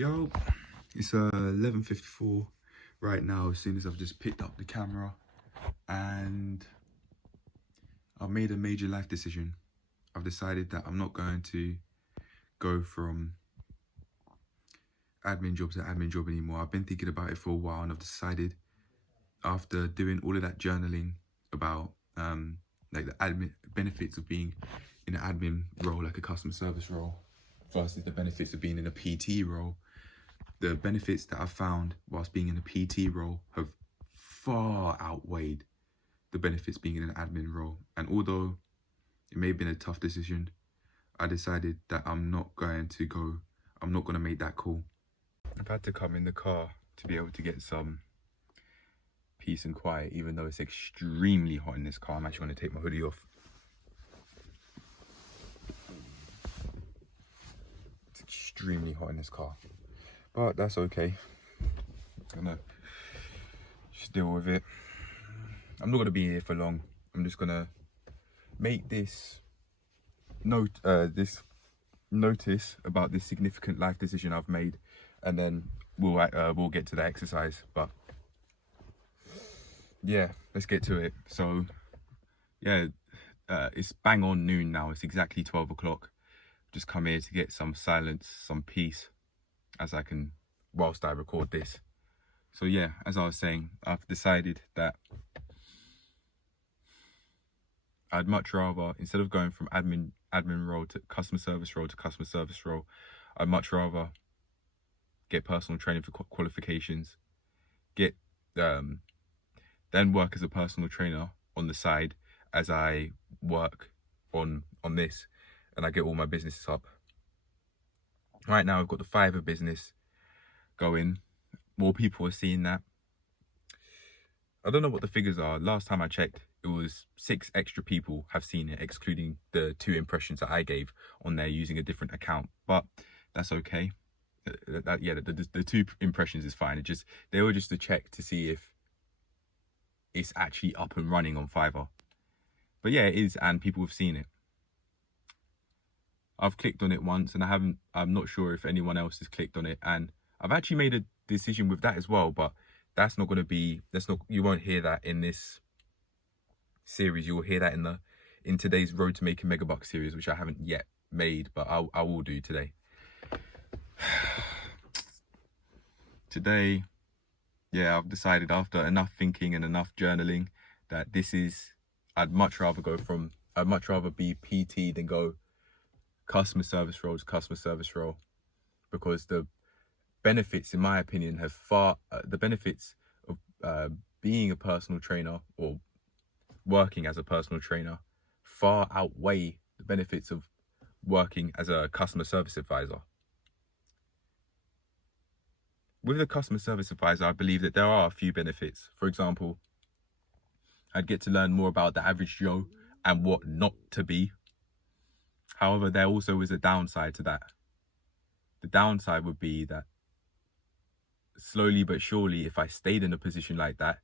Yo, it's 11:54 right now, as soon as I've just picked up the camera, and I've made a major life decision. I've decided that I'm not going to go from admin job to admin job anymore. I've been thinking about it for a while, and I've decided, after doing all of that journaling about like the admin benefits of being in an admin role, like a customer service role, versus the benefits of being in a PT role. The benefits that I've found whilst being in a PT role have far outweighed the benefits being in an admin role. And although it may have been a tough decision, I decided that I'm not going to make that call. I've had to come in the car to be able to get some peace and quiet, even though it's extremely hot in this car. I'm actually going to take my hoodie off. It's extremely hot in this car, but that's okay. I'm gonna just deal with it. I'm not gonna be here for long. I'm just gonna make this notice about this significant life decision I've made, and then we'll get to the exercise. But yeah, let's get to it. So yeah, it's bang on noon now. It's exactly 12 o'clock. Just come here to get some silence, some peace, whilst I record this. So yeah, as I was saying, I've decided that I'd much rather, instead of going from admin role to customer service role to customer service role, I'd much rather get personal training for qualifications, then work as a personal trainer on the side as I work on this, and I get all my businesses up. Right now I've got the Fiverr business going. More people are seeing that. I don't know what the figures are. Last time I checked, it was 6 extra people have seen it, excluding the 2 impressions that I gave on there using a different account. But that's okay. The 2 impressions is fine. They were just to check to see if it's actually up and running on Fiverr. But yeah, it is, and people have seen it. I've clicked on it once, and I'm not sure if anyone else has clicked on it, and I've actually made a decision with that as well, but you won't hear that in this series. You will hear that in today's Road to Making Megabucks series, which I haven't yet made, but I will do today. Today, yeah, I've decided, after enough thinking and enough journaling, that I'd much rather be PT than go customer service role to customer service role, because the benefits, in my opinion, the benefits of being a personal trainer or working as a personal trainer far outweigh the benefits of working as a customer service advisor. With the customer service advisor, I believe that there are a few benefits. For example, I'd get to learn more about the average Joe and what not to be. However, there also is a downside to that. The downside would be that slowly but surely, if I stayed in a position like that,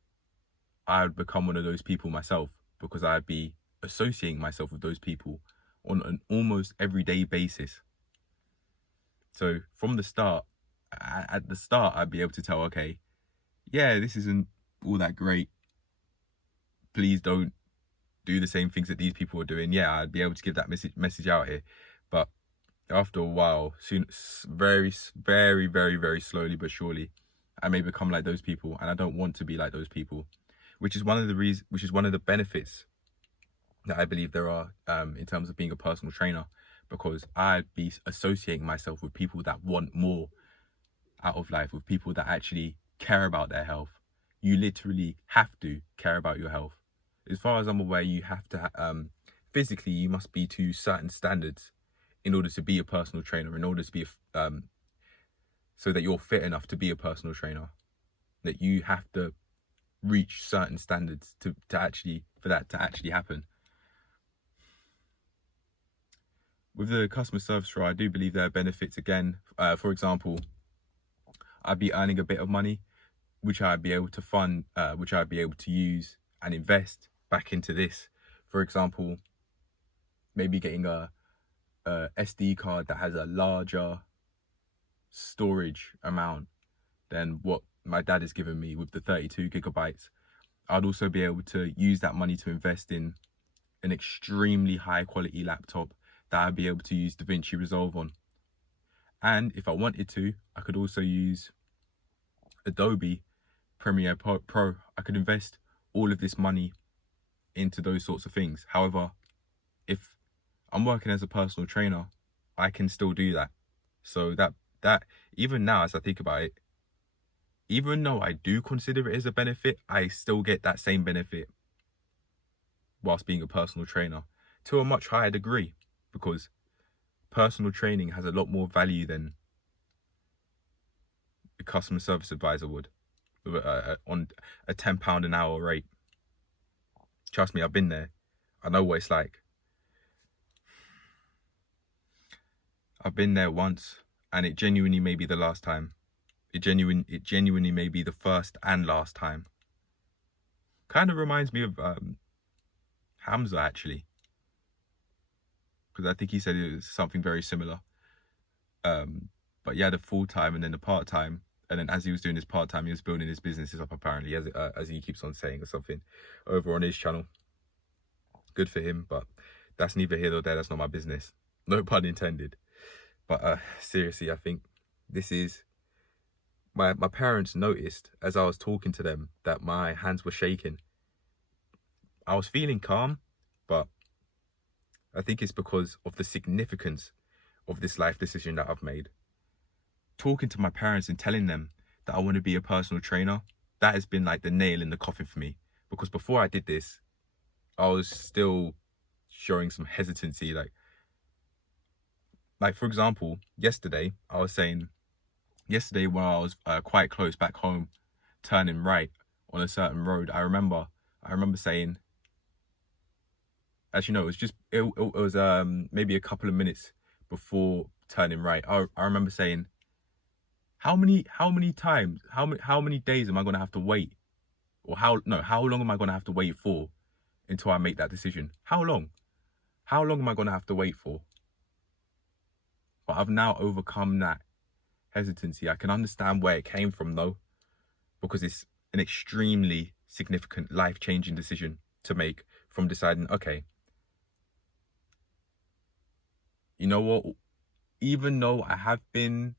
I would become one of those people myself, because I'd be associating myself with those people on an almost everyday basis. So from the start, I'd be able to tell, okay, yeah, this isn't all that great. Please don't do the same things that these people are doing. Yeah, I'd be able to give that message out here. But after a while, very, very, very, very slowly but surely, I may become like those people, and I don't want to be like those people, which is one of the benefits that I believe there are in terms of being a personal trainer, because I'd be associating myself with people that want more out of life, with people that actually care about their health. You literally have to care about your health. As far as I'm aware, you have to physically, you must be to certain standards in order to be a personal trainer, in order to be so that you're fit enough to be a personal trainer. That you have to reach certain standards for that to actually happen. With the customer service role, I do believe there are benefits again. For example, I'd be earning a bit of money, which I'd be able to fund, which I'd be able to use and invest back into this. For example, maybe getting a SD card that has a larger storage amount than what my dad has given me with the 32 gigabytes. I'd also be able to use that money to invest in an extremely high quality laptop that I'd be able to use DaVinci Resolve on. And if I wanted to, I could also use Adobe Premiere Pro. I could invest all of this money into those sorts of things. However, if I'm working as a personal trainer, I can still do that. So that even now, as I think about it, even though I do consider it as a benefit, I still get that same benefit whilst being a personal trainer to a much higher degree, because personal training has a lot more value than a customer service advisor would on a £10 an hour rate. Trust me, I've been there. I know what it's like. I've been there once, and it genuinely may be the last time. It genuinely may be the first and last time. Kind of reminds me of Hamza, actually, because I think he said it was something very similar. But yeah, the full-time and then the part-time, and then as he was doing his part-time, he was building his businesses up, apparently, as he keeps on saying, or something over on his channel. Good for him, but that's neither here nor there. That's not my business. No pun intended. But seriously, I think this is... My parents noticed as I was talking to them that my hands were shaking. I was feeling calm, but I think it's because of the significance of this life decision that I've made. Talking to my parents and telling them that I want to be a personal trainer, that has been like the nail in the coffin for me. Because before I did this, I was still showing some hesitancy. Like for example, yesterday when I was quite close back home, turning right on a certain road, I remember saying, actually no, it was maybe a couple of minutes before turning right. I remember saying, how many times, how many days am I gonna have to wait, or how long am I gonna have to wait for until I make that decision? How long am I gonna have to wait for? But I've now overcome that hesitancy. I can understand where it came from though, because it's an extremely significant life-changing decision to make, from deciding, okay, you know what, even though I have been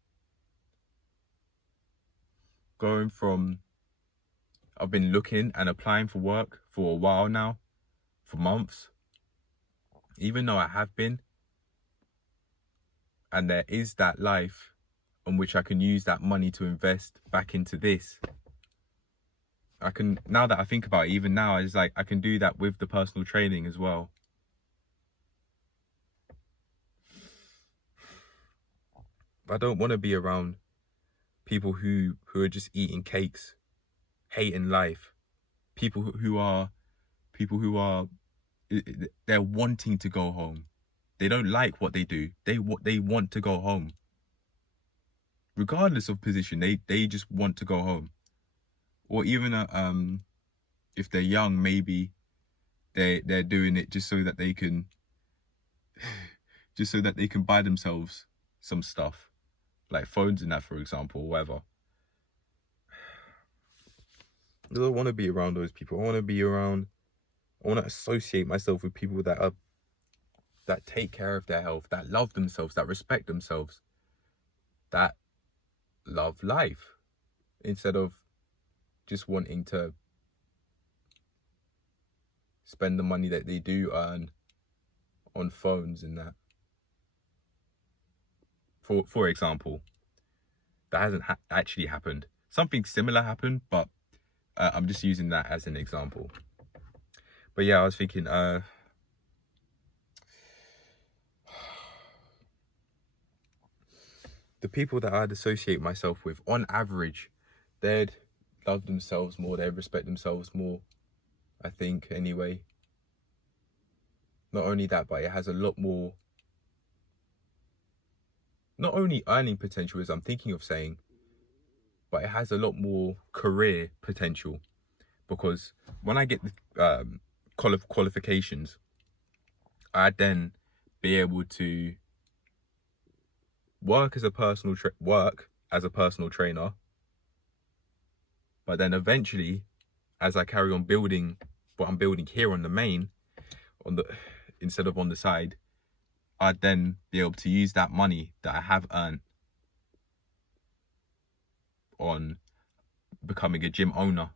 I've been looking and applying for work for a while now, for months, even though I have been, and there is that life on which I can use that money to invest back into this. I can, now that I think about it, even now, it's like I can do that with the personal training as well. I don't want to be around people who are just eating cakes, hating life. People who are they're wanting to go home. They don't like what they do. They want to go home. Regardless of position, they just want to go home. Or even if they're young, maybe they're doing it just so that they can buy themselves some stuff, like phones and that, for example, or whatever. I don't want to be around those people. I want to associate myself with people that take care of their health, that love themselves, that respect themselves, that love life, instead of just wanting to spend the money that they do earn on phones and that. For example, that hasn't actually happened. Something similar happened, but I'm just using that as an example. But yeah, I was thinking, the people that I'd associate myself with, on average, they'd love themselves more, they'd respect themselves more, I think, anyway. Not only that, but it has a lot more, not only earning potential, as I'm thinking of saying, but it has a lot more career potential. Because when I get the qualifications, I'd then be able to work as a personal as a personal trainer. But then eventually, as I carry on building what I'm building here on the main, instead of on the side, I'd then be able to use that money that I have earned on becoming a gym owner.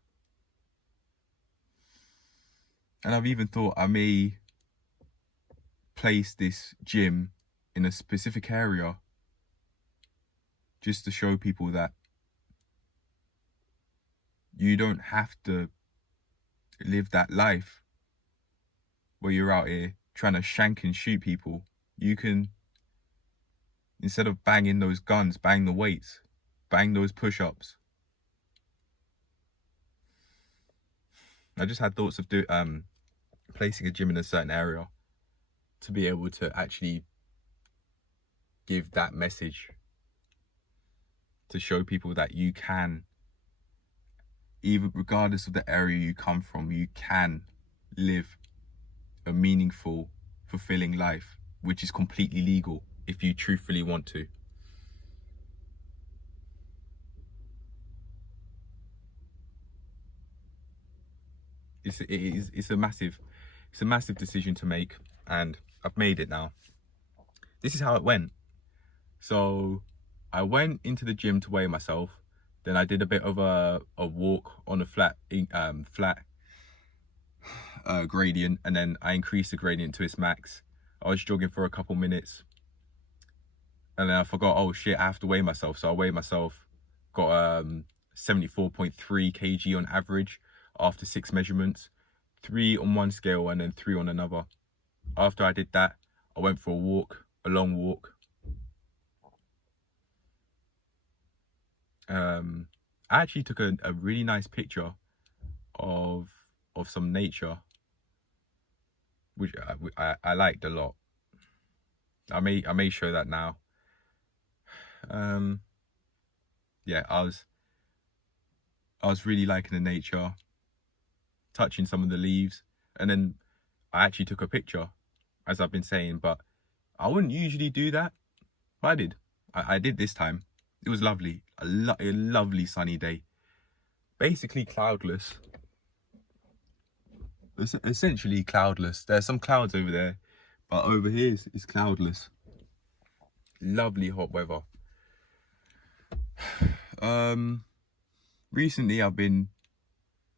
And I've even thought I may place this gym in a specific area just to show people that you don't have to live that life where you're out here trying to shank and shoot people. You can, instead of banging those guns, bang the weights, bang those push-ups. I just had thoughts of placing a gym in a certain area to be able to actually give that message, to show people that you can, even regardless of the area you come from, you can live a meaningful, fulfilling life, which is completely legal if you truthfully want to. It's a massive decision to make, and I've made it now. This is how it went. So I went into the gym to weigh myself. Then I did a bit of a walk on a flat gradient, and then I increased the gradient to its max. I was jogging for a couple minutes, and then I forgot, oh shit, I have to weigh myself. So I weighed myself, got 74.3 kg on average after 6 measurements, 3 on one scale and then 3 on another. After I did that, I went for a walk, a long walk. I actually took a really nice picture of some nature, which I liked a lot. I may show that now. Yeah, I was really liking the nature, touching some of the leaves, and then I actually took a picture, as I've been saying, but I wouldn't usually do that. But I did. I did this time. It was lovely. A lovely sunny day. Basically cloudless. Essentially cloudless. There's some clouds over there, but over here it's cloudless. Lovely hot weather. Recently I've been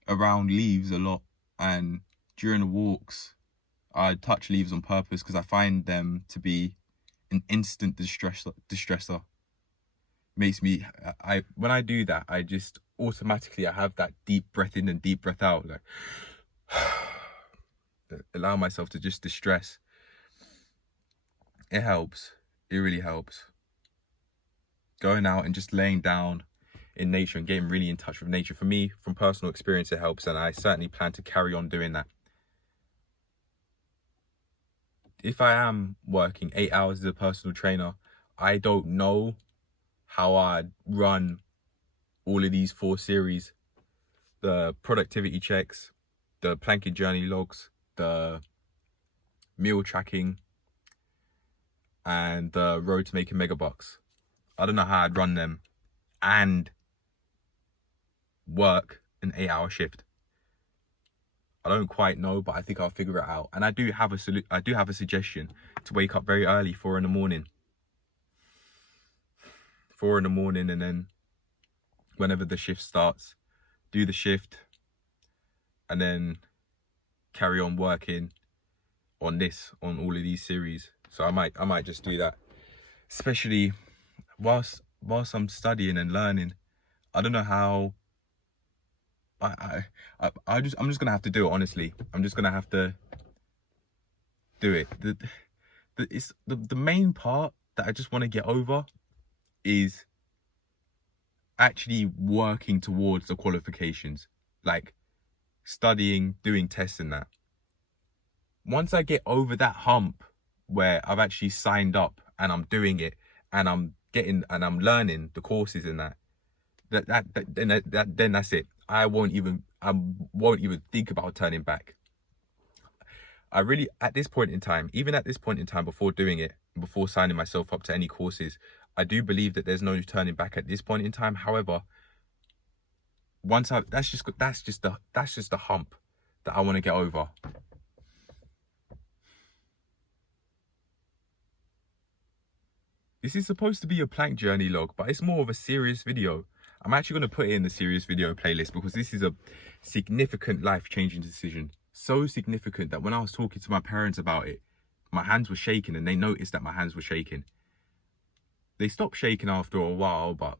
around leaves a lot, and during the walks I touch leaves on purpose because I find them to be an instant distressor. Makes me, when I do that, I just automatically, I have that deep breath in and deep breath out, like allow myself to just distress. It helps. It really helps. Going out and just laying down in nature and getting really in touch with nature, for me, from personal experience, it helps, and I certainly plan to carry on doing that. If I am working 8 hours as a personal trainer, I don't know how I'd run all of these 4 series, the productivity checks, the planking journey logs, the meal tracking, and the road to making megabucks. I don't know how I'd run them and work an 8-hour shift. I don't quite know, but I think I'll figure it out. And I do have a suggestion to wake up very early, 4 in the morning. 4 in the morning, and then whenever the shift starts, do the shift, and then carry on working on all of these series. So I might just do that, especially whilst I'm studying and learning. I don't know how. I'm just gonna have to do it. Honestly, I'm just gonna have to do it. The main part that I just want to get over is actually working towards the qualifications, like studying, doing tests and that. Once I get over that hump where I've actually signed up and I'm doing it and I'm learning the courses and then that's it. I won't even think about turning back. I really, at this point in time, before doing it, before signing myself up to any courses, I do believe that there's no turning back at this point in time. However, that's just the hump that I want to get over. This is supposed to be a plank journey log, but it's more of a serious video. I'm actually going to put it in the serious video playlist because this is a significant life-changing decision. So significant that when I was talking to my parents about it, my hands were shaking, and they noticed that my hands were shaking. They stopped shaking after a while, but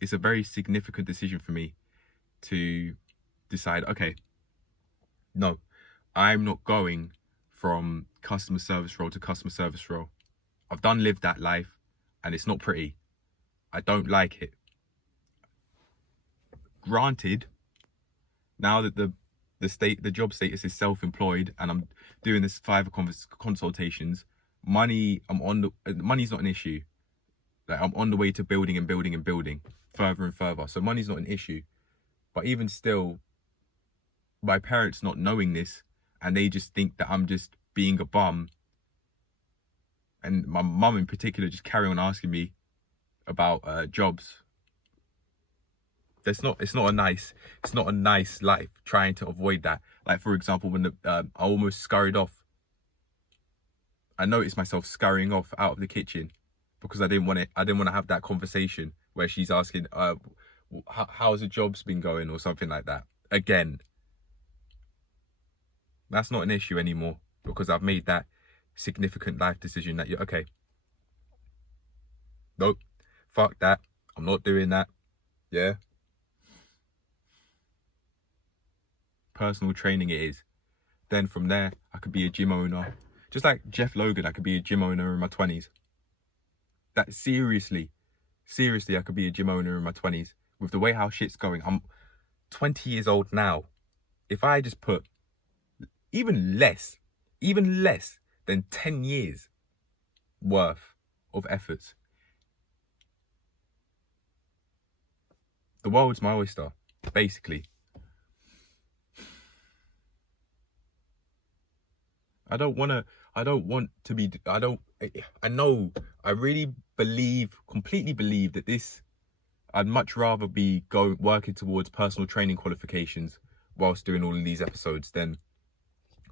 it's a very significant decision for me to decide, okay, no, I'm not going from customer service role to customer service role. I've lived that life, and it's not pretty. I don't like it. Granted, now that the job status is self-employed and I'm doing this 5 consultations, money's not an issue. Like, I'm on the way to building and building and building further and further. So money's not an issue. But even still, my parents not knowing this, and they just think that I'm just being a bum, and my mum in particular just carry on asking me about jobs. It's not a nice life, trying to avoid that. Like, for example, when I almost scurried off. I noticed myself scurrying off out of the kitchen because I didn't want to have that conversation where she's asking, how's the job's been going, or something like that. Again, that's not an issue anymore because I've made that significant life decision that you're okay. Nope, fuck that. I'm not doing that. Yeah. Personal training it is. Then from there, I could be a gym owner. Just like Jeff Logan, I could be a gym owner in my 20s. That seriously, I could be a gym owner in my 20s. With the way how shit's going, I'm 20 years old now. If I just put even less than 10 years worth of efforts, the world's my oyster, basically. I really completely believe that I'd much rather be working towards personal training qualifications whilst doing all of these episodes than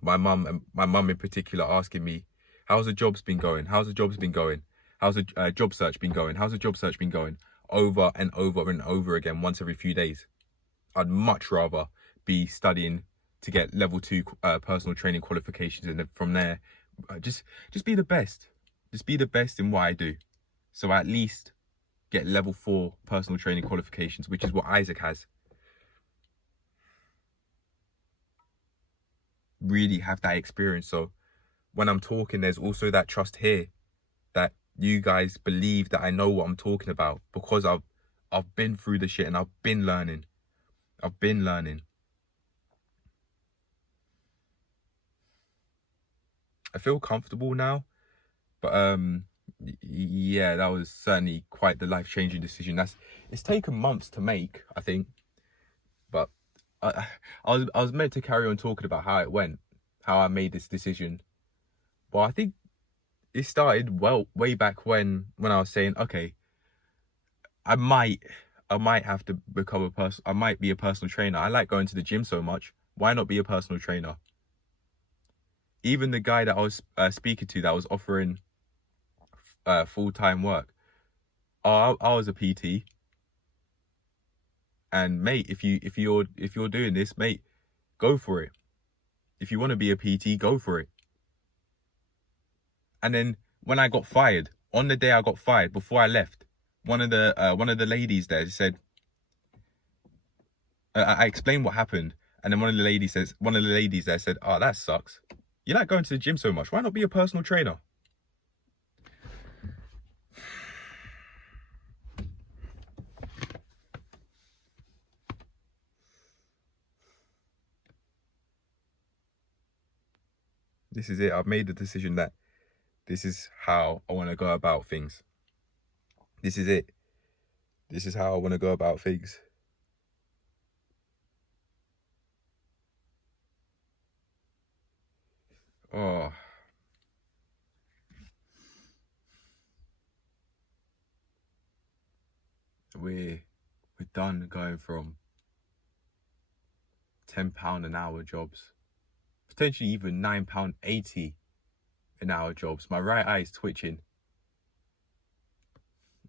my mum in particular asking me, how's the jobs been going? How's the jobs been going? How's the job search been going? How's the job search been going? Over and over and over again, once every few days. I'd much rather be studying to get level 2 personal training qualifications, and then from there, just be the best. Just be the best in what I do. So I at least get level 4 personal training qualifications, which is what Isaac has. Really have that experience. So when I'm talking, there's also that trust here that you guys believe that I know what I'm talking about, because I've been through the shit and I've been learning. I feel comfortable now, but yeah, that was certainly quite the life-changing decision. It's taken months to make, I think, but I was meant to carry on talking about how it went, how I made this decision. But I think it started way back when I was saying, okay, I might have to become I might be a personal trainer. I like going to the gym so much. Why not be a personal trainer? Even the guy that I was speaking to that was offering full-time work, I was a PT. And mate, if you're doing this, mate, go for it. If you want to be a PT, go for it. And then when I got fired, on the day I got fired, before I left, one of the ladies there said, I explained what happened, and then one of the ladies there said, "Oh, that sucks. You like going to the gym so much. Why not be a personal trainer?" This is it. I've made the decision that this is how I want to go about things. This is it. This is how I want to go about things. Oh. we're done going from £10 an hour jobs, potentially even £9.80 an hour jobs. My right eye is twitching.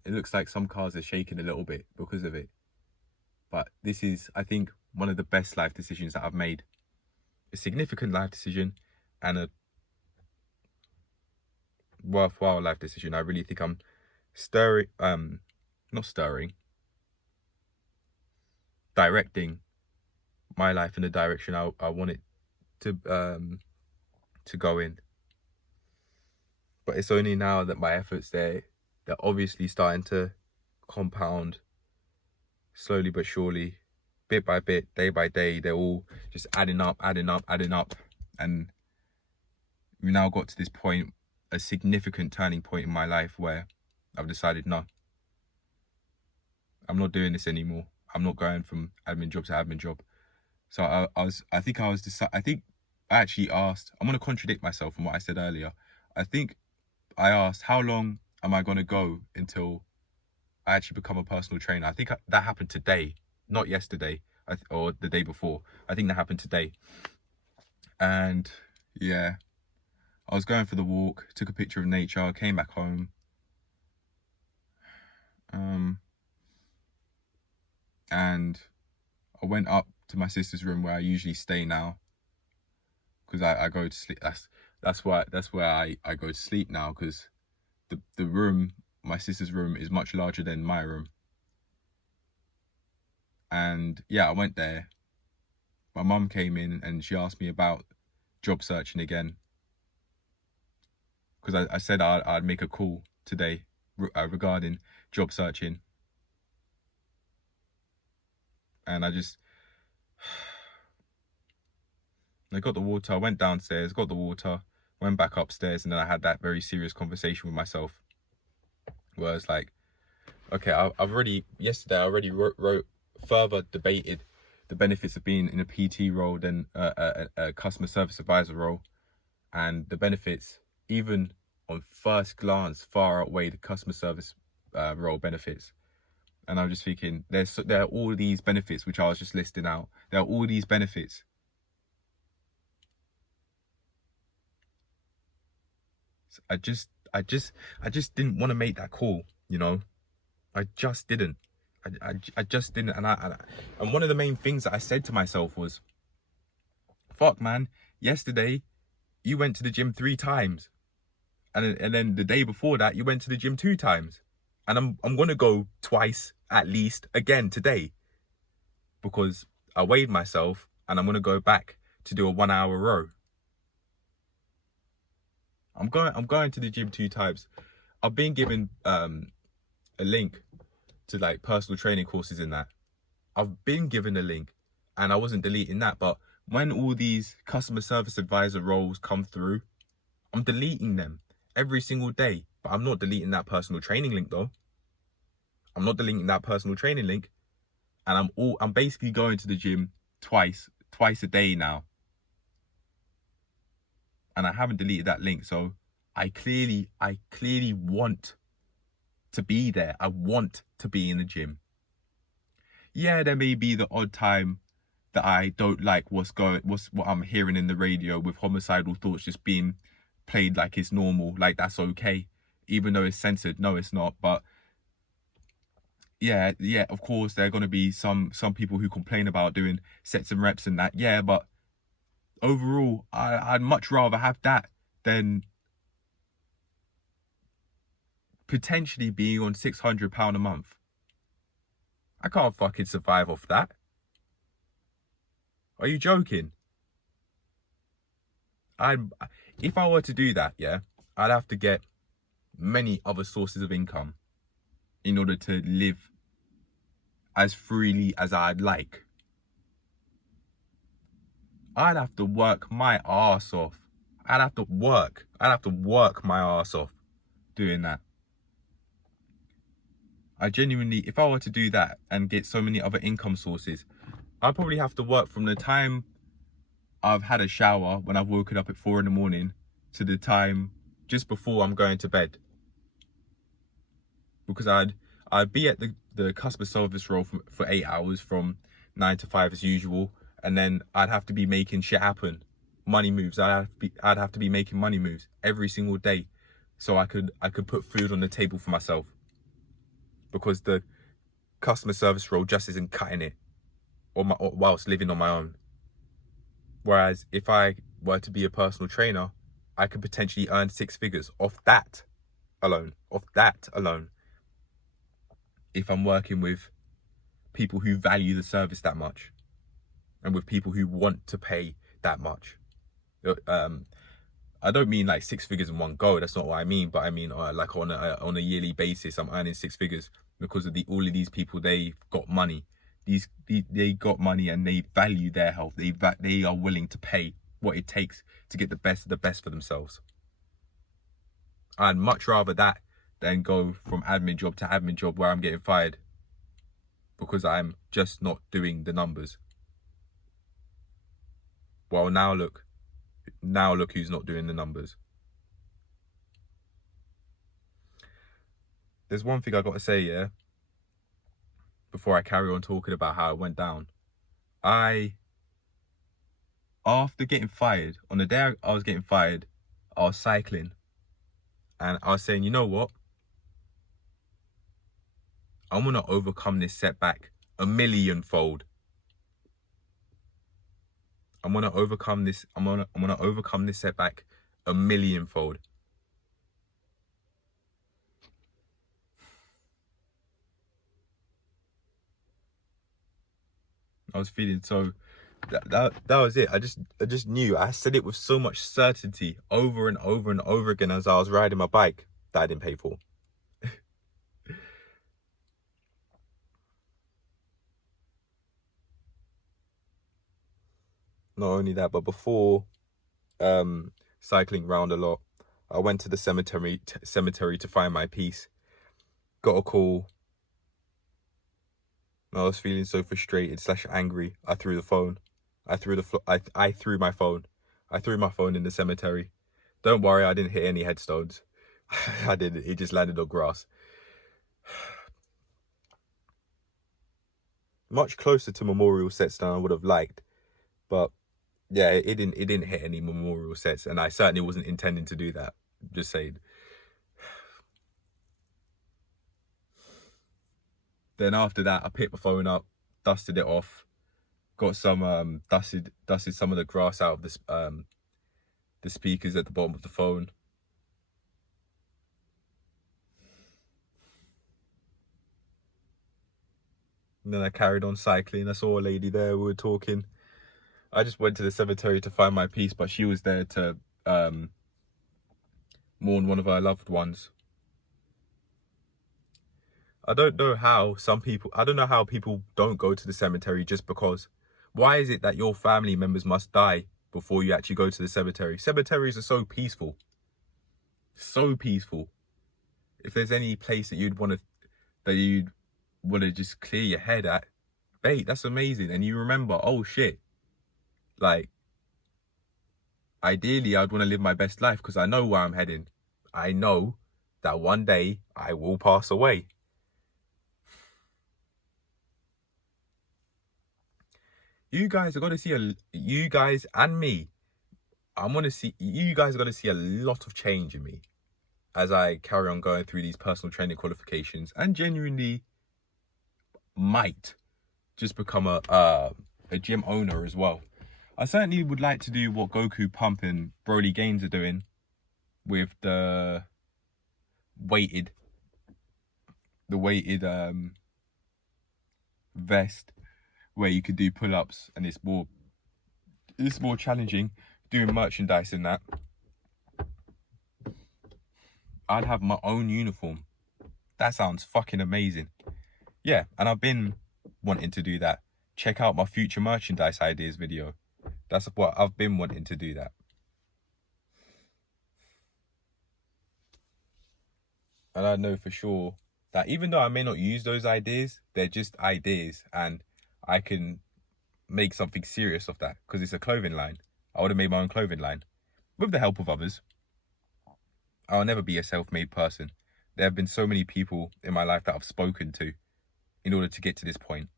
It looks like some cars are shaking a little bit because of it. But this is, I think, one of the best life decisions that I've made. A significant life decision and a worthwhile life decision. I really think I'm directing my life in the direction I want it to go in. But it's only now that my efforts they're obviously starting to compound slowly but surely, bit by bit, day by day. They're all just adding up, and we now got to this point, a significant turning point in my life where I've decided, no, I'm not doing this anymore. I'm not going from admin job to admin job. So I think I actually asked, I'm going to contradict myself from what I said earlier. I think I asked, how long am I going to go until I actually become a personal trainer? I think that happened today, not yesterday or the day before. I think that happened today. And yeah, I was going for the walk, took a picture of nature, came back home. And I went up to my sister's room where I usually stay now, because I go to sleep. That's where I go to sleep now, because the room, my sister's room, is much larger than my room. And yeah, I went there. My mum came in and she asked me about job searching again, because I said I'd make a call today regarding job searching. And I got the water, I went downstairs, got the water, went back upstairs, and then I had that very serious conversation with myself, where it's like, okay, yesterday I already further debated the benefits of being in a PT role than a customer service advisor role, and the benefits, even on first glance, far outweigh the customer service role benefits. And I'm just thinking, there are all these benefits which I was just listing out. There are all these benefits. So I just didn't want to make that call, you know. I just didn't. I just didn't. And one of the main things that I said to myself was, fuck, man, yesterday you went to the gym 3 times. And then the day before that, you went to the gym 2 times. And I'm going to go twice at least again today, because I weighed myself and I'm going to go back to do a 1 hour row. I'm going to the gym 2 times. I've been given a link to like personal training courses in that. I've been given a link and I wasn't deleting that. But when all these customer service advisor roles come through, I'm deleting them every single day. But I'm not deleting that personal training link though. I'm not deleting that personal training link. And I'm basically going to the gym twice a day now. And I haven't deleted that link. So I clearly want to be there. I want to be in the gym. Yeah, there may be the odd time that I don't like what I'm hearing in the radio, with homicidal thoughts just being played like it's normal, like that's okay, even though it's censored. No, it's not. But yeah, of course there are going to be some people who complain about doing sets and reps and that. Yeah, but overall, I'd much rather have that than potentially being on £600 a month. I can't fucking survive off that. Are you joking? If I were to do that, yeah, I'd have to get many other sources of income in order to live as freely as I'd like. I'd have to work my ass off. I'd have to work my ass off doing that. I genuinely, if I were to do that and get so many other income sources, I'd probably have to work from the time I've had a shower when I've woken up at 4 a.m. to the time just before I'm going to bed. Because I'd I'd be at the customer service role for 8 hours from 9 to 5 as usual, and then I'd have to be making shit happen, money moves. I'd have to be making money moves every single day, so I could put food on the table for myself, because the customer service role just isn't cutting it, or whilst living on my own. Whereas if I were to be a personal trainer, I could potentially earn 6 figures off that alone. If I'm working with people who value the service that much, and with people who want to pay that much. I don't mean like 6 figures in one go. That's not what I mean. But I mean like on a yearly basis, I'm earning 6 figures because of all of these people. They've got money. They got money and they value their health. They are willing to pay what it takes to get the best of the best for themselves. I'd much rather that than go from admin job to admin job where I'm getting fired because I'm just not doing the numbers. Well, now look who's not doing the numbers. There's one thing I got to say, yeah, before I carry on talking about how it went down. After getting fired, on the day I was getting fired, I was cycling, and I was saying, you know what? I'm going to overcome this setback a millionfold. I'm going to overcome this setback a millionfold. I was feeling so, that was it. I just knew. I said it with so much certainty over and over and over again as I was riding my bike that I didn't pay for. Not only that, but before cycling round a lot, I went to the cemetery to find my peace. Got a call. I was feeling so frustrated / angry. I threw the phone. I threw my phone. I threw my phone in the cemetery. Don't worry, I didn't hit any headstones. I didn't. It just landed on grass. Much closer to memorial sets than I would have liked, but yeah, it didn't hit any memorial sets, and I certainly wasn't intending to do that. Just saying. Then after that, I picked my phone up, dusted it off, got some dusted some of the grass out of the speakers at the bottom of the phone. And then I carried on cycling. I saw a lady there. We were talking. I just went to the cemetery to find my peace, but she was there to mourn one of her loved ones. I don't know how people don't go to the cemetery just because. Why is it that your family members must die before you actually go to the cemetery? Cemeteries are so peaceful. So peaceful. If there's any place that you'd want to just clear your head at, mate, that's amazing. And you remember, oh shit, like, ideally I'd want to live my best life because I know where I'm heading. I know that one day I will pass away. You guys are going to see you guys and me. You guys are going to see a lot of change in me as I carry on going through these personal training qualifications, and genuinely might just become a gym owner as well. I certainly would like to do what Goku Pump and Broly Gaines are doing with the weighted vest, where you could do pull-ups, and it's more challenging doing merchandise in that. I'd have my own uniform. That sounds fucking amazing. Yeah, and I've been wanting to do that. Check out my future merchandise ideas video. That's what I've been wanting to do that. And I know for sure that even though I may not use those ideas, they're just ideas, and I can make something serious of that because it's a clothing line. I would have made my own clothing line with the help of others. I'll never be a self-made person, There have been so many people in my life that I've spoken to in order to get to this point.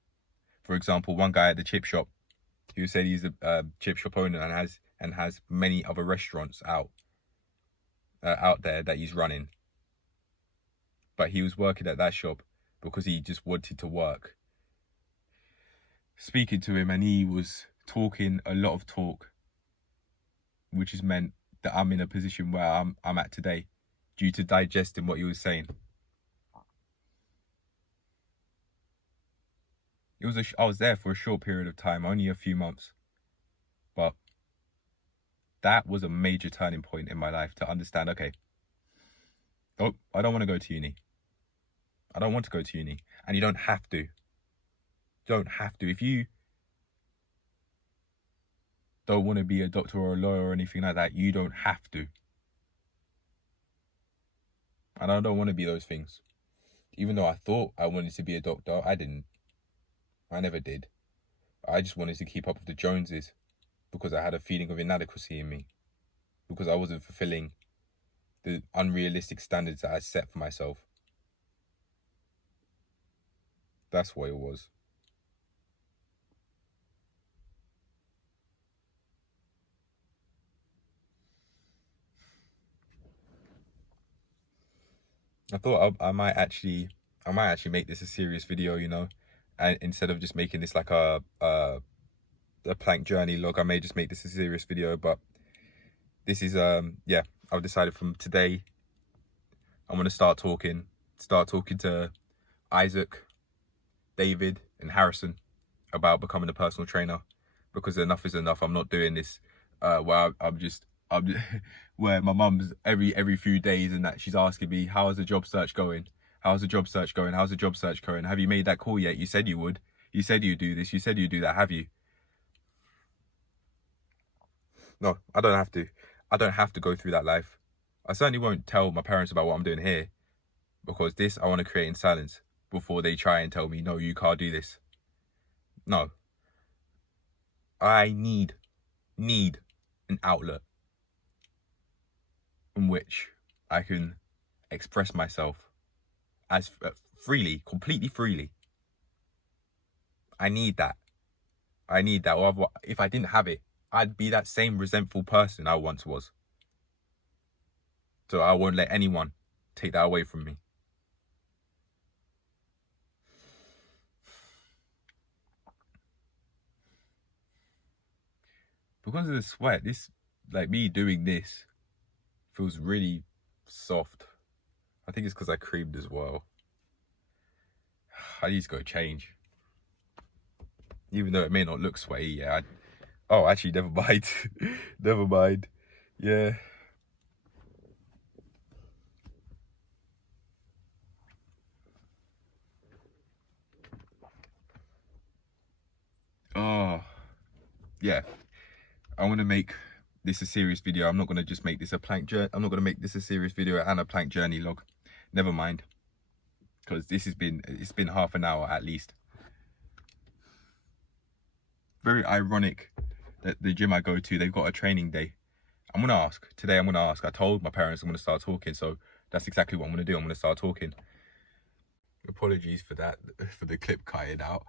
For example, one guy at the chip shop who said he's a chip shop owner and has many other restaurants out there that he's running. But he was working at that shop because he just wanted to work. Speaking to him, and he was talking a lot of talk, which has meant that I'm in a position where I'm at today due to digesting what he was saying. I was there for a short period of time, only a few months, but that was a major turning point in my life to understand, okay, oh, I don't want to go to uni. I don't want to go to uni. And you don't have to. Don't have to. If you don't want to be a doctor or a lawyer or anything like that, you don't have to. And I don't want to be those things. Even though I thought I wanted to be a doctor, I didn't. I never did. I just wanted to keep up with the Joneses because I had a feeling of inadequacy in me, because I wasn't fulfilling the unrealistic standards that I set for myself. That's what it was. I thought I might actually make this a serious video, you know, and instead of just making this like a plank journey log, I may just make this a serious video. But this is yeah, I've decided from today I'm gonna start talking to Isaac, David, and Harrison about becoming a personal trainer, because enough is enough. I'm not doing this where I'm just where my mum's every few days and that she's asking me, how's the job search going? How's the job search going? How's the job search going? Have you made that call yet? You said you would. You said you'd do this. You said you'd do that. Have you? No, I don't have to. I don't have to go through that life. I certainly won't tell my parents about what I'm doing here, because this I want to create in silence before they try and tell me, no, you can't do this. No. I need an outlet in which I can express myself as freely, completely freely. I need that. Or if I didn't have it, I'd be that same resentful person I once was. So I won't let anyone take that away from me. Because of the sweat, me doing this feels really soft. I think it's because I creamed as well. I need to go change. Even though it may not look sweaty, yeah. Oh, actually, never mind. Never mind. Yeah. Oh, yeah. I want to make this a serious video. I'm not going to just make this a plank journey. I'm not going to make this a serious video and a plank journey log. Never mind. Because it's been half an hour at least. Very ironic that the gym I go to, they've got a training day. Today I'm going to ask. I told my parents I'm going to start talking, so that's exactly what I'm going to do. I'm going to start talking. Apologies for that, for the clip cutting out.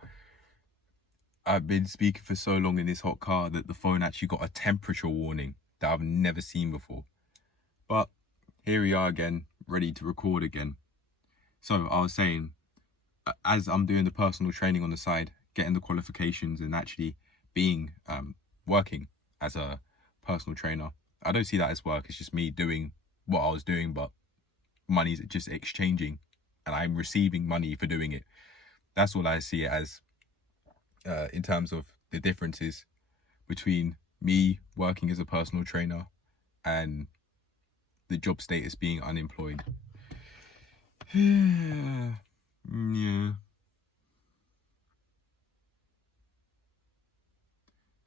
I've been speaking for so long in this hot car that the phone actually got a temperature warning that I've never seen before. But here we are again, ready to record again. So I was saying, as I'm doing the personal training on the side, getting the qualifications and actually being working as a personal trainer, I don't see that as work. It's just me doing what I was doing, but money's just exchanging and I'm receiving money for doing it. That's all I see it as. In terms of the differences between me working as a personal trainer and the job status being unemployed. Yeah.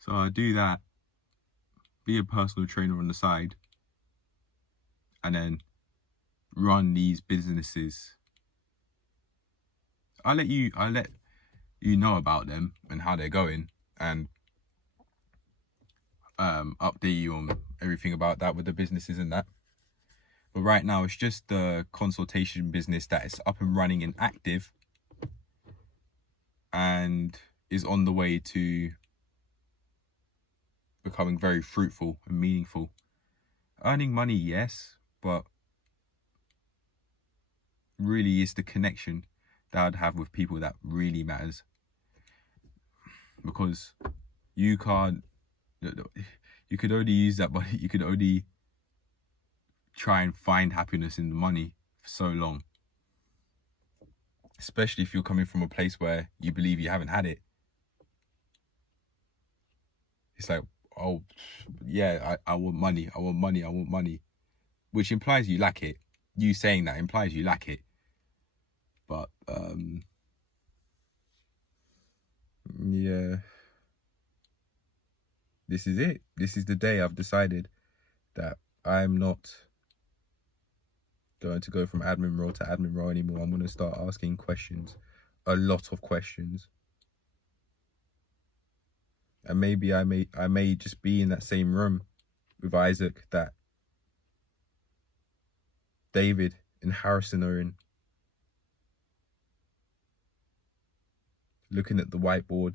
So I do that, be a personal trainer on the side, and then run these businesses. I let you know about them and how they're going, and update you on everything about that with the businesses and that. But right now, it's just the consultation business that is up and running and active and is on the way to becoming very fruitful and meaningful. Earning money, yes, but really is the connection that I'd have with people that really matters. Because you could only use that money, you could only try and find happiness in the money for so long. Especially if you're coming from a place where you believe you haven't had it. It's like, oh, yeah, I want money, I want money, I want money. Which implies you lack it. You saying that implies you lack it. But, yeah. This is it. This is the day I've decided that I'm not going to go from admin role to admin role anymore. I'm going to start asking questions. A lot of questions. And maybe I may just be in that same room with Isaac that David and Harrison are in. Looking at the whiteboard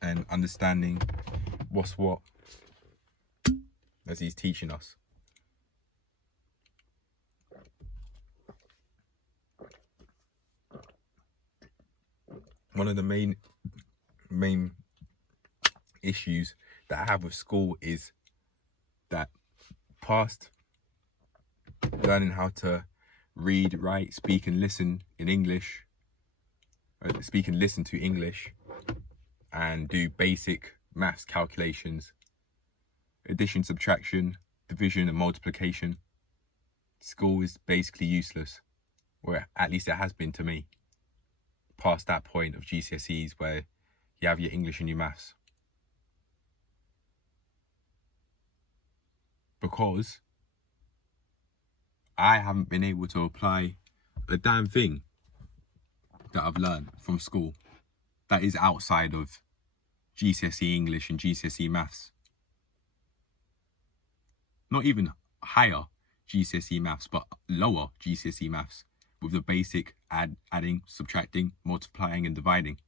and understanding what's what as he's teaching us. One of the main issues that I have with school is that past learning how to read, write, speak and listen in English, speak and listen to English, and do basic maths calculations, addition, subtraction, division and multiplication. School is basically useless, or at least it has been to me, past that point of GCSEs where you have your English and your maths. Because I haven't been able to apply a damn thing that I've learned from school that is outside of GCSE English and GCSE maths. Not even higher GCSE maths, but lower GCSE maths with the basic adding, subtracting, multiplying and dividing.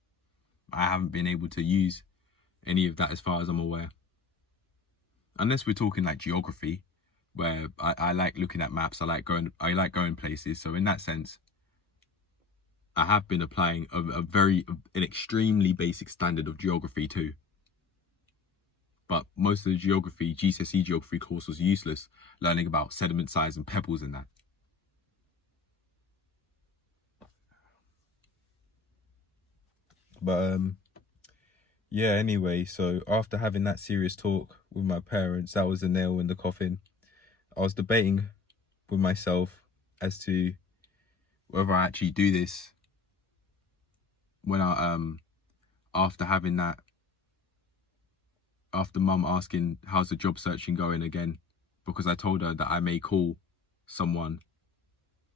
I haven't been able to use any of that as far as I'm aware. Unless we're talking like geography, where I like looking at maps, I like going places. So in that sense, I have been applying an extremely basic standard of geography too. But most of the GCSE geography course was useless, learning about sediment size and pebbles and that. But yeah, anyway, so after having that serious talk with my parents, that was the nail in the coffin. I was debating with myself as to whether I actually do this when after having that, after mum asking how's the job searching going again, because I told her that I may call someone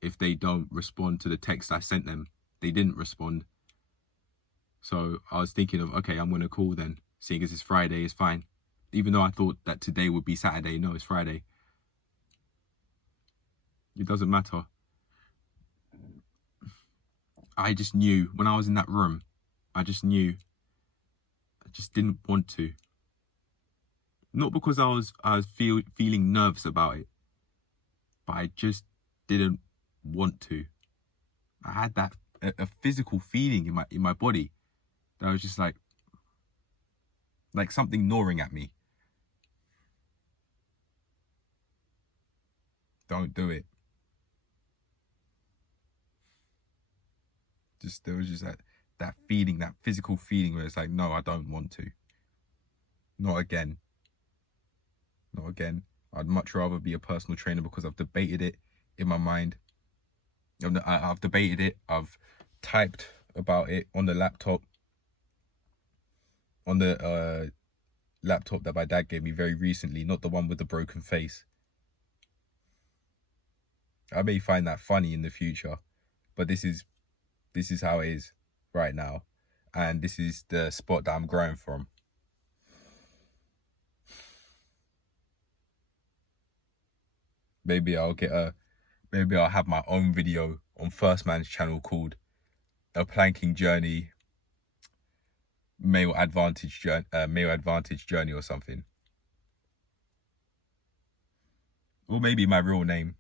if they don't respond to the text I sent them. They didn't respond. So I was thinking of, okay, I'm going to call then, seeing as it's Friday, it's fine. Even though I thought that today would be Saturday, no, it's Friday. It doesn't matter. I just knew, when I was in that room, I just knew, I just didn't want to. Not because I was feeling nervous about it, but I just didn't want to. I had that a physical feeling in my body that was just like something gnawing at me. Don't do it. There was just that feeling, that physical feeling where it's like, no, I don't want to. Not again. Not again. I'd much rather be a personal trainer because I've debated it in my mind. I've debated it. I've typed about it on the laptop. On the laptop that my dad gave me very recently, not the one with the broken face. I may find that funny in the future, but this is how it is right now. And this is the spot that I'm growing from. Maybe I'll have my own video on First Man's channel called APlankingJourney Male Advantage Journey or something. Or maybe my real name.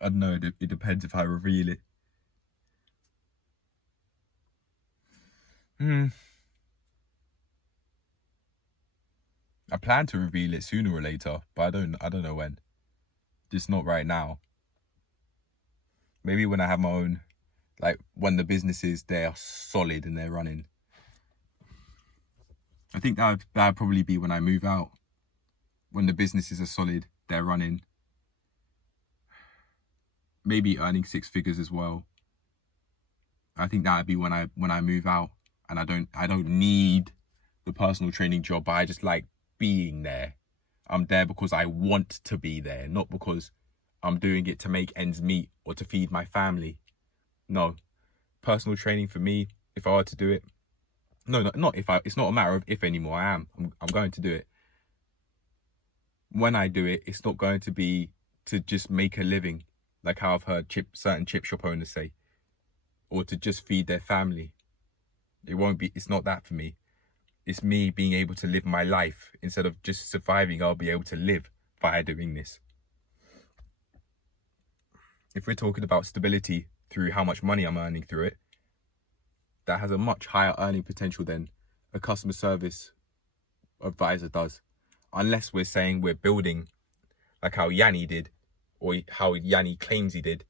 I don't know, it depends if I reveal it. I plan to reveal it sooner or later, but I don't know when. Just not right now. Maybe when I have my own, like when the businesses, they are solid and they're running. I think that'd probably be when I move out. When the businesses are solid, they're running. Maybe earning 6 figures as well. I think that'd be when I move out, and I don't need the personal training job, but I just like being there. I'm there because I want to be there, not because I'm doing it to make ends meet or to feed my family. No, personal training for me, if I were to do it, it's not a matter of if anymore. I'm going to do it. When I do it, it's not going to be to just make a living, like how I've heard certain chip shop owners say, or to just feed their family. It's not that for me. It's me being able to live my life. Instead of just surviving, I'll be able to live via doing this. If we're talking about stability through how much money I'm earning through it, that has a much higher earning potential than a customer service advisor does. Unless we're saying we're building like how Yanni did, or how Yanni claims he did.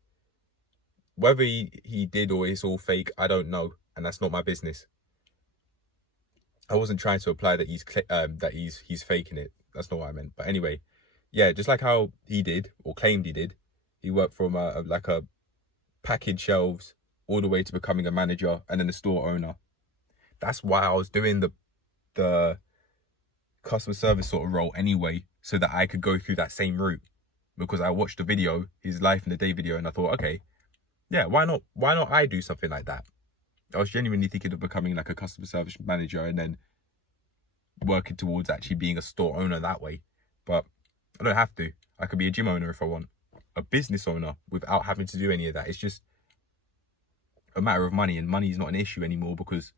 Whether he did or it's all fake, I don't know, and that's not my business. I wasn't trying to apply that he's faking it. That's not what I meant. But anyway, yeah, just like how he did or claimed he did, he worked from a package shelves all the way to becoming a manager and then a store owner. That's why I was doing the customer service sort of role anyway, so that I could go through that same route. Because I watched the video, his life in the day video, and I thought, okay, yeah, why not I do something like that? I was genuinely thinking of becoming like a customer service manager and then working towards actually being a store owner that way. But I don't have to. I could be a gym owner if I want. A business owner without having to do any of that. It's just a matter of money, and money is not an issue anymore because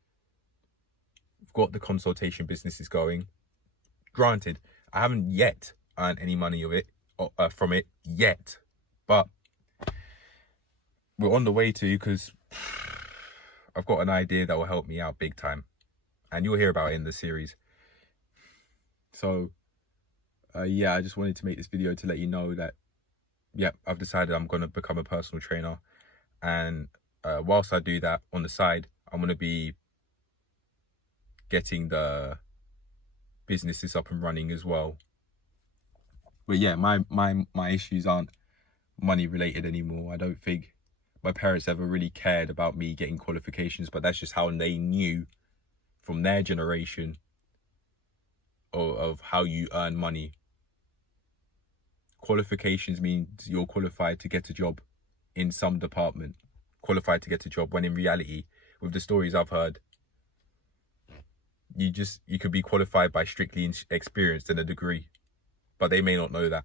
we've got the consultation businesses going. Granted, I haven't yet earned any money from it yet, but we're on the way to, because I've got an idea that will help me out big time, and you'll hear about it in the series. So yeah, I just wanted to make this video to let you know that, yeah, I've decided I'm going to become a personal trainer, and whilst I do that on the side, I'm going to be getting the businesses up and running as well. But yeah, my issues aren't money related anymore. I don't think my parents ever really cared about me getting qualifications, but that's just how they knew from their generation of how you earn money. Qualifications means you're qualified to get a job in some department, qualified to get a job, when in reality, with the stories I've heard, you could be qualified by strictly experience and a degree, but they may not know that.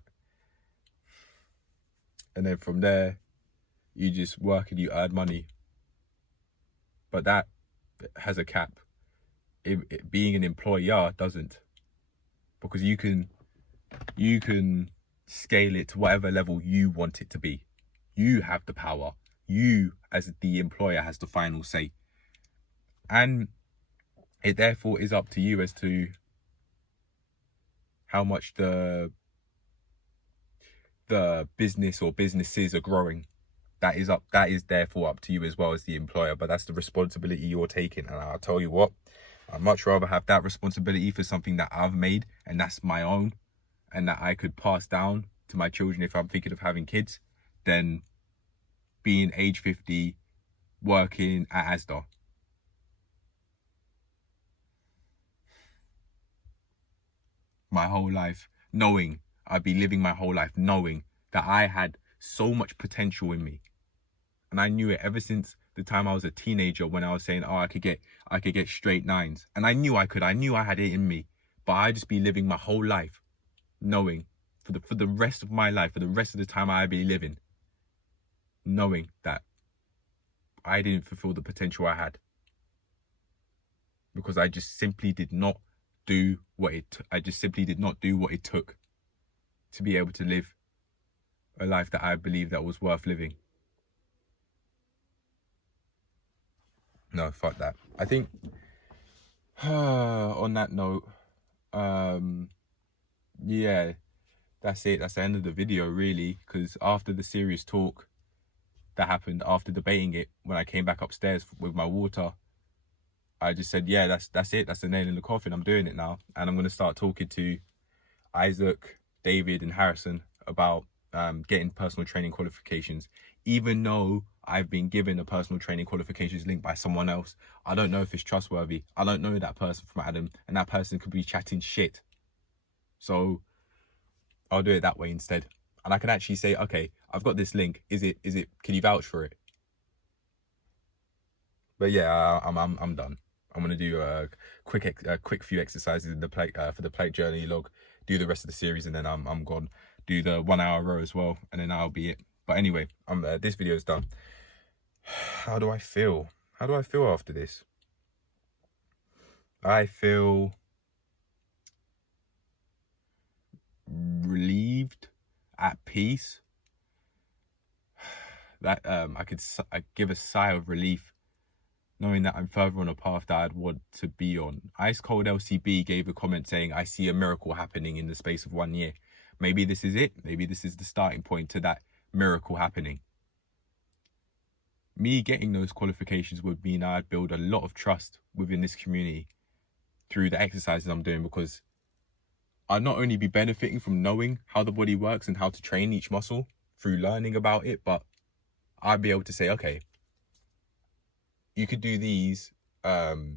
And then from there, you just work and you earn money. But that has a cap. Being an employer doesn't, because you can scale it to whatever level you want it to be. You have the power. You, as the employer, has the final say. And it therefore is up to you as to how much the business or businesses are growing. That is therefore up to you as well as the employer, but that's the responsibility you're taking. And I'll tell you what, I'd much rather have that responsibility for something that I've made and that's my own, and that I could pass down to my children if I'm thinking of having kids, than being age 50 working at Asda. My whole life knowing, I'd be living my whole life knowing that I had so much potential in me. And I knew it ever since the time I was a teenager, when I was saying, oh, I could get straight 9s. And I knew I had it in me. But I'd just be living my whole life knowing for the rest of my life, for the rest of the time I be living, knowing that I didn't fulfill the potential I had because I just simply did not do what it took to be able to live a life that I believe that was worth living. No, fuck that. I think on that note, yeah, that's it. That's the end of the video, really, because after the serious talk that happened, after debating it, when I came back upstairs with my water, I just said, yeah, that's it. That's the nail in the coffin. I'm doing it now. And I'm going to start talking to Isaac, David and Harrison about getting personal training qualifications. Even though I've been given a personal training qualifications link by someone else, I don't know if it's trustworthy. I don't know that person from Adam, and that person could be chatting shit. So I'll do it that way instead. And I can actually say, okay, I've got this link. Is it, can you vouch for it? But yeah, I'm done. I'm gonna do a quick few exercises in the for the Plank Journey log, do the rest of the series, and then I'm gone. Do the 1 hour row as well, and then that'll be it. But anyway, this video is done. How do I feel? How do I feel after this? I feel relieved, at peace. That I give a sigh of relief, knowing that I'm further on a path that I'd want to be on. Ice Cold LCB gave a comment saying, I see a miracle happening in the space of 1 year. Maybe this is it. Maybe this is the starting point to that miracle happening. Me getting those qualifications would mean I'd build a lot of trust within this community through the exercises I'm doing, because I'd not only be benefiting from knowing how the body works and how to train each muscle through learning about it, but I'd be able to say, okay, you could do these, you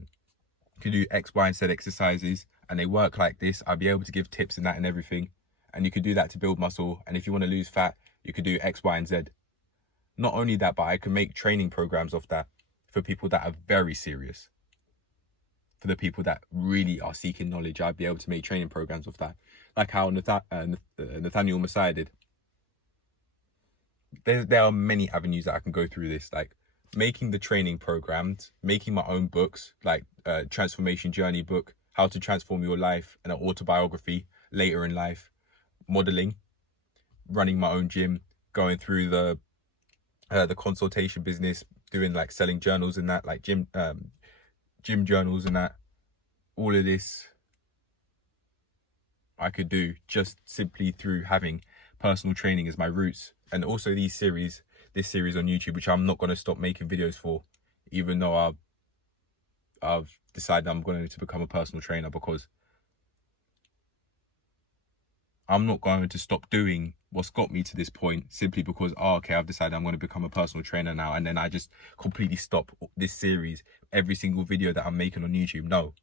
could do X, Y, and Z exercises, and they work like this. I'd be able to give tips and that and everything. And you could do that to build muscle. And if you want to lose fat, you could do X, Y, and Z. Not only that, but I can make training programs of that for people that are very serious. For the people that really are seeking knowledge, I'd be able to make training programs of that. Like how Nathaniel Messiah did. There are many avenues that I can go through this, like making the training programs, making my own books, like Transformation Journey book, How to Transform Your Life, and an autobiography later in life, modeling, running my own gym, going through the consultation business, doing like selling journals and that, like gym journals and that. All of this I could do just simply through having personal training as my roots. And also this series on YouTube, which I'm not going to stop making videos for, even though I've decided I'm going to become a personal trainer, because I'm not going to stop doing what's got me to this point simply because, okay, I've decided I'm going to become a personal trainer now, and then I just completely stop this series, every single video that I'm making on YouTube. No,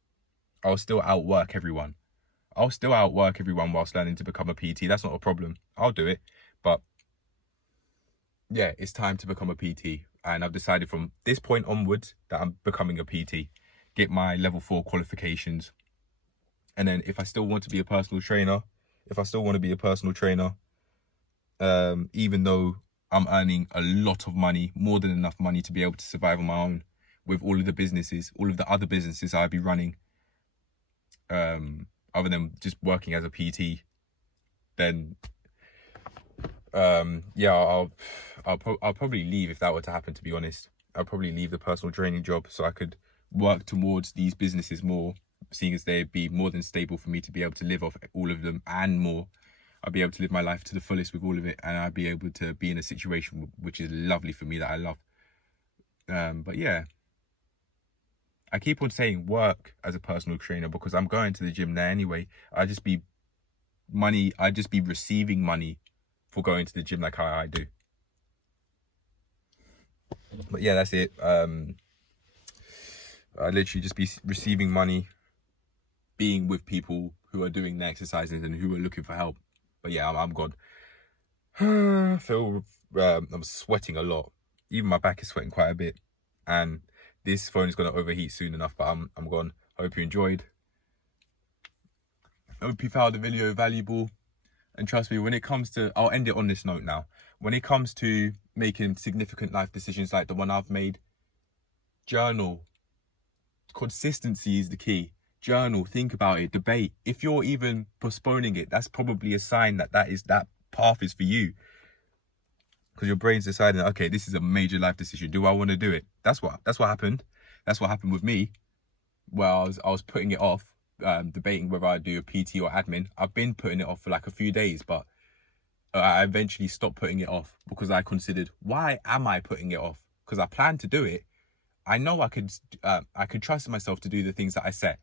I'll still outwork everyone. I'll still outwork everyone whilst learning to become a PT. That's not a problem. I'll do it. But yeah, it's time to become a PT. And I've decided from this point onwards that I'm becoming a PT. Get my level 4 qualifications. And then if I still want to be a personal trainer, even though I'm earning a lot of money, more than enough money to be able to survive on my own with all of the other businesses I'd be running, other than just working as a PT, then yeah, I'll probably leave if that were to happen, to be honest. I'll probably leave the personal training job so I could work towards these businesses more, seeing as they'd be more than stable for me to be able to live off all of them and more. I'd be able to live my life to the fullest with all of it, and I'd be able to be in a situation which is lovely for me, that I love. But yeah, I keep on saying work as a personal trainer because I'm going to the gym there anyway. I'd just be receiving money for going to the gym like how I do. But yeah, that's it. I literally just be receiving money, being with people who are doing the exercises and who are looking for help. But yeah, I'm gone. I feel I'm sweating a lot. Even my back is sweating quite a bit, and this phone is going to overheat soon enough. But I'm gone. Hope you enjoyed. Hope you found the video valuable. And trust me, when it comes to, I'll end it on this note now. When it comes to making significant life decisions like the one I've made, journal. Consistency is the key. Journal, think about it, debate. If you're even postponing it, that's probably a sign that that path is for you. Because your brain's deciding, okay, this is a major life decision. Do I want to do it? That's what happened. That's what happened with me. Well, I was putting it off, debating whether I do a PT or admin. I've been putting it off for like a few days, but I eventually stopped putting it off because I considered, why am I putting it off? Because I planned to do it. I know I could trust myself to do the things that I set.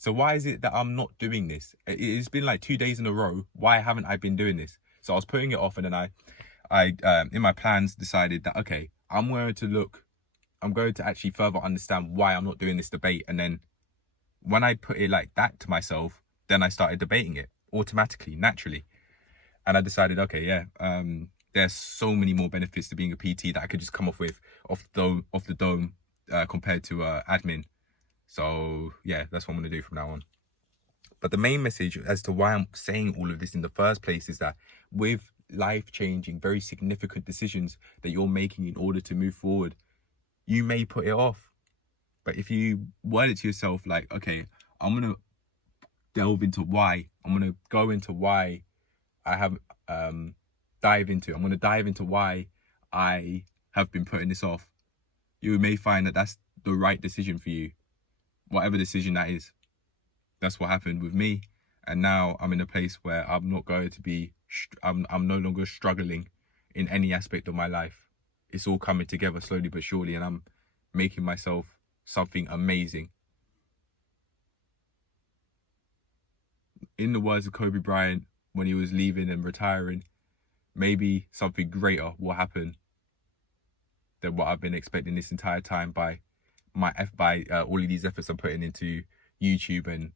So why is it that I'm not doing this? It's been like 2 days in a row. Why haven't I been doing this? So I was putting it off, and then I in my plans decided that, okay, I'm going to actually further understand why I'm not doing this debate. And then when I put it like that to myself, then I started debating it automatically, naturally. And I decided, okay, yeah, there's so many more benefits to being a PT that I could just come off with off the dome compared to admin. So yeah, that's what I'm going to do from now on. But the main message as to why I'm saying all of this in the first place is that with life-changing, very significant decisions that you're making in order to move forward, you may put it off. But if you word it to yourself like, okay, I'm going to delve into why. I'm going to go into why I have I'm going to dive into why I have been putting this off. You may find that that's the right decision for you. Whatever decision that is. That's what happened with me. And now I'm in a place where I'm not going to be, I'm no longer struggling in any aspect of my life. It's all coming together slowly but surely, and I'm making myself something amazing. In the words of Kobe Bryant, when he was leaving and retiring, maybe something greater will happen than what I've been expecting this entire time by all of these efforts I'm putting into YouTube and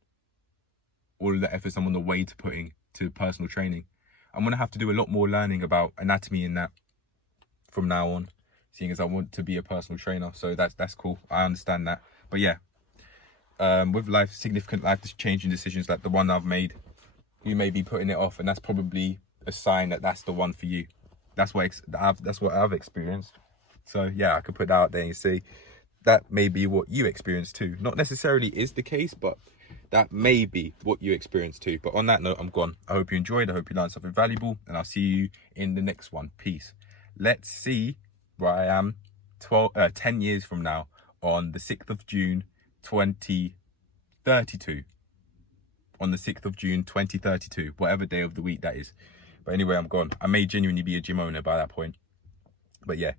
all of the efforts I'm on the way to putting to personal training. I'm going to have to do a lot more learning about anatomy in that from now on, seeing as I want to be a personal trainer. So that's cool. I understand that. But yeah, with significant life changing decisions like the one I've made, you may be putting it off, and that's probably a sign that that's the one for you. That's what I've experienced. So yeah, I could put that out there and see that may be what you experience too. Not necessarily is the case, but that may be what you experience too. But on that note, I'm gone. I hope you enjoyed. I hope you learned something valuable, and I'll see you in the next one. Peace. Let's see where I am 10 years from now on the 6th of June, 2032. On the 6th of June, 2032, whatever day of the week that is. But anyway, I'm gone. I may genuinely be a gym owner by that point. But yeah.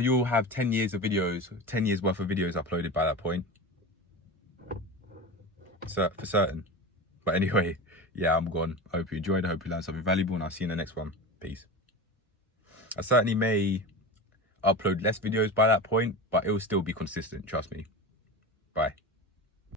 You'll have 10 years of videos, 10 years worth of videos uploaded by that point. So, for certain. But anyway, yeah, I'm gone. I hope you enjoyed. I hope you learned something valuable, and I'll see you in the next one. Peace. I certainly may upload less videos by that point, but it will still be consistent, trust me.